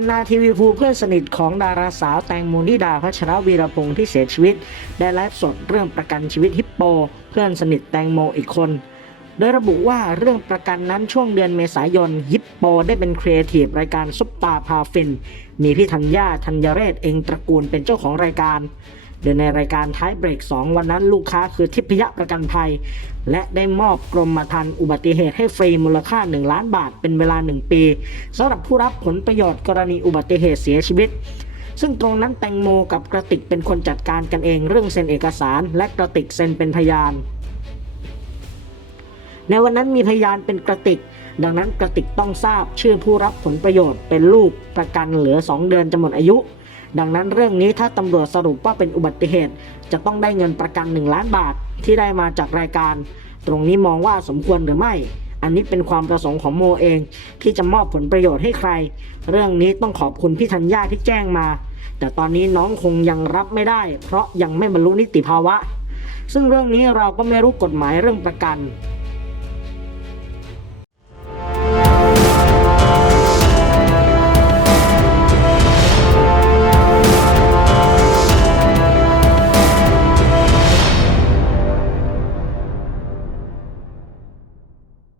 รณาทีวีภูเพื่อนสนิทของดาราสาวแตงโมนิดาพัชรวีรพงศ์ที่เสียชีวิต ได้ไลฟ์สดเรื่องประกันชีวิตฮิปโป เพื่อนสนิทแตงโมอีกคน โดยระบุว่าเรื่องประกันนั้นช่วงเดือนเมษายนฮิปโปได้เป็นครีเอทีฟรายการซุปตาพาฟิน มีพี่ธัญญาธัญเรศเองตระกูลเป็นเจ้าของรายการ โดยในรายการท้ายเบรก 2 วันนั้นลูกค้าคือทิพยประกันภัย และได้มอบกรมธรรม์อุบัติเหตุให้ฟรีมูลค่า 1 ล้านบาทเป็นเวลา 1 ปีสำหรับผู้รับผลประโยชน์กรณีอุบัติเหตุเสียชีวิต ซึ่งตรงนั้นแตงโมกับกระติกเป็นคนจัดการกันเองเรื่องเซ็นเอกสาร และกระติกเซ็นเป็นพยาน ในวันนั้นมีพยานเป็นกระติกดังนั้นกระติกต้องทราบชื่อผู้รับผลประโยชน์เป็นลูกประกันเหลือ 2 เดือนจะหมดอายุ ดังนั้นเรื่องนี้ถ้าตำรวจสรุปว่าเป็นอุบัติเหตุ จะต้องได้เงินประกัน 1 ล้านบาทที่ได้มาจากรายการ ตรงนี้มองว่าสมควรหรือไม่ อันนี้เป็นความประสงค์ของโมเอง ที่จะมอบผลประโยชน์ให้ใคร เรื่องนี้ต้องขอบคุณพี่ธัญญาที่แจ้งมา แต่ตอนนี้น้องคงยังรับไม่ได้ เพราะยังไม่บรรลุนิติภาวะ ซึ่งเรื่องนี้เราก็ไม่รู้กฎหมายเรื่องประกัน